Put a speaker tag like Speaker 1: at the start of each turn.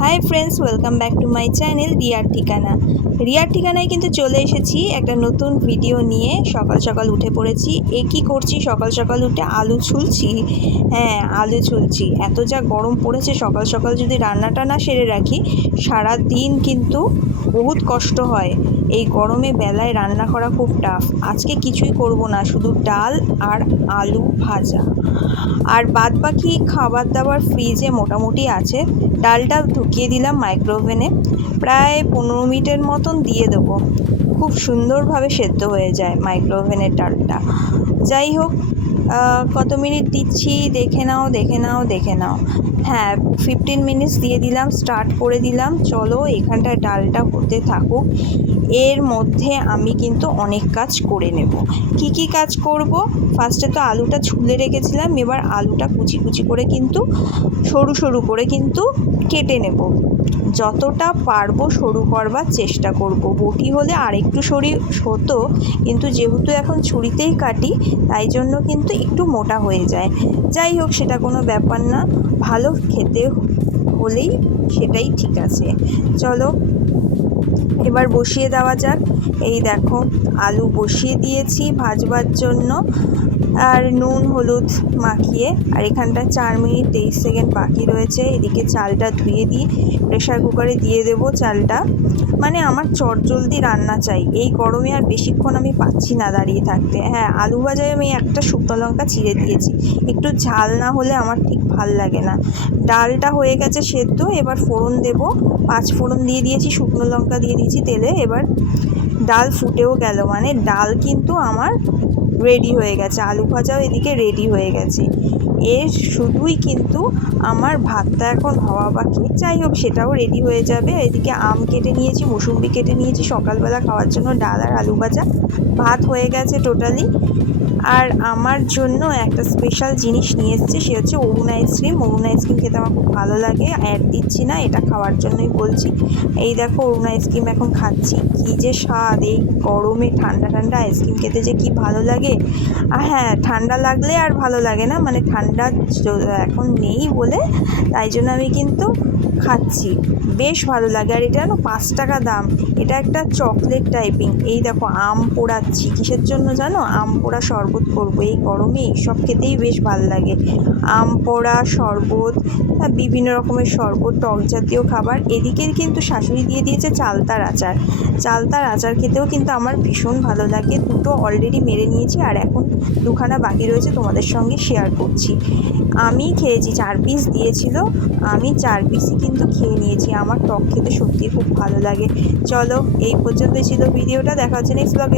Speaker 1: Hi friends welcome back to my channel রিয়ার ঠিকানা রিয়ার ঠিকানায় কিন্তু চলে এসেছি একটা নতুন ভিডিও নিয়ে। সকাল সকাল উঠে পড়েছি। এ কী করছি? সকাল সকাল উঠে আলু ছুলছি। হ্যাঁ আলু ছুলছি। এত যা গরম পড়েছে, সকাল সকাল যদি রান্নাটা না সেরে রাখি সারা দিন কিন্তু বহুত কষ্ট হয়। এই গরমে বেলায় রান্না করা খুব টাফ আজকে কিছুই করব না, শুধু ডাল আর আলু ভাজা। আর বাদ বাকি খাবার দাবার ফ্রিজে মোটামুটি আছে। ডালটা ঢুকিয়ে দিলাম মাইক্রোওভেনে প্রায় পনেরো মিনিটের মতন দিয়ে দেবো। খুব সুন্দরভাবে সেদ্ধ হয়ে যায় মাইক্রোওভেনের ডালটা। যাই হোক কত মিনিট দিচ্ছি? দেখে নাও দেখে নাও দেখে নাও। হ্যাঁ ফিফটিন মিনিটস দিয়ে দিলাম স্টার্ট করে দিলাম। চলো, এখানটায় ডালটা হতে থাকুক। এর মধ্যে আমি কিন্তু অনেক কাজ করে নেব। কি কি কাজ করব? ফার্স্টে তো আলুটা ছুলে রেখেছিলাম, এবার আলুটা কুচি কুচি করে কিন্তু, সরু সরু করে কিন্তু কেটে নেব। যতটা পারব সরু করবার চেষ্টা করব। বটি হলে আরেকটু সরি হতো, কিন্তু যেহেতু এখন ছুরিতেই কাটি, তাই জন্য কিন্তু একটু মোটা হয়ে যায়। যাই হোক, সেটা কোনো ব্যাপার না। ভালো খেতে হলেই সেটাই ঠিক আছে। চলো, এবার বসিয়ে দেওয়া যাক। এই দেখো, আলু বসিয়ে দিয়েছি ভাজবার জন্য। আর নুন, হলুদ মাখিয়ে, আর এখানটা চার মিনিট তেইশ সেকেন্ড বাকি রয়েছে। এদিকে চালটা ধুয়ে দিই প্রেশার কুকারে দিয়ে দেবো চালটা। মানে আমার চটজলদি রান্না চাই। এই গরমে আর বেশিক্ষণ আমি পাচ্ছি না দাঁড়িয়ে থাকতে। হ্যাঁ আলু ভাজায় আমি একটা শুকনো লঙ্কা চিড়ে দিয়েছি। একটু ঝাল না হলে আমার ঠিক ভালো লাগে না। ডালটা হয়ে গেছে সেদ্ধ, এবার ফোড়ন দেব। পাঁচ ফোড়ন দিয়ে দিয়েছি, শুকনো লঙ্কা দিয়ে দিয়েছি তেলে। এবার ডাল ফুটেও গেল। মানে ডাল কিন্তু আমার রেডি হয়ে গেছে। আলু ভাজাও এদিকে রেডি হয়ে গেছে। এর শুধুই কিন্তু আমার ভাতটা এখন হওয়া বাকি। যাই হোক, সেটাও রেডি হয়ে যাবে। এদিকে আম কেটে নিয়েছি, মুসুম্বি কেটে নিয়েছি। সকালবেলা খাওয়ার জন্য ডাল আর আলু ভাজা। ভাত হয়ে গেছে টোটালি আর আমার জন্য একটা স্পেশাল জিনিস নিয়ে এসেছে, সে হচ্ছে অরুণ আইসক্রিম অরুণ আইসক্রিম খেতে আমার খুব ভালো লাগে অ্যাড দিচ্ছি না, এটা খাওয়ার জন্যই বলছি। এই দেখো অরুণ আইসক্রিম এখন খাচ্ছি, কী যে স্বাদ, এই গরমে ঠান্ডা ঠান্ডা আইসক্রিম খেতে যে কি ভালো লাগে। আর হ্যাঁ ঠান্ডা লাগলে আর ভালো লাগে না মানে ঠান্ডা এখন নেই বলে, তাই জন্য আমি কিন্তু খাচ্ছি। বেশ ভালো লাগে, আর এটা জানো পাঁচ টাকা দাম, এটা একটা চকলেট টাইপিং এই দেখো, আম পোড়াচ্ছি, কিসের জন্য জানো? আম পোড়া শরবত করব। এই গরমে এইসব খেতেই বেশ ভালো লাগে। আম পোড়া শরবত হ্যাঁ, বিভিন্ন রকমের শরবত টক জাতীয় খাবার। এদিকে কিন্তু শাশুড়ি দিয়ে দিয়েছে চালতার আচার। চালতার আচার খেতেও কিন্তু আমার ভীষণ ভালো লাগে। দুটো অলরেডি মেরে নিয়েছি আর এখন দুখানা বাকি রয়েছে তোমাদের সঙ্গে শেয়ার করছি। আমি খেয়েছি চার পিস দিয়েছিল। আমি চার পিসই কিন্তু খেয়ে নিয়েছি। আমার টক খেতে সত্যি খুব ভালো লাগে। চলো এই পর্যন্ত ছিল ভিডিওটা। দেখা হচ্ছে নেক্সট ব্লগে